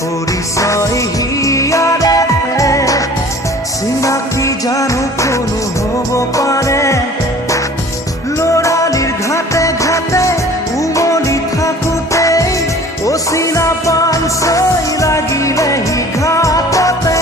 পৰিচয় হিয়াৰে চিনাকি জানো কোনো হ'ব পাৰে ল'ৰালিৰ ঘাটে ঘাটে উমলি থাকোঁতেই অচিনা পান ছৈ লাগিলেহি ঘাটতে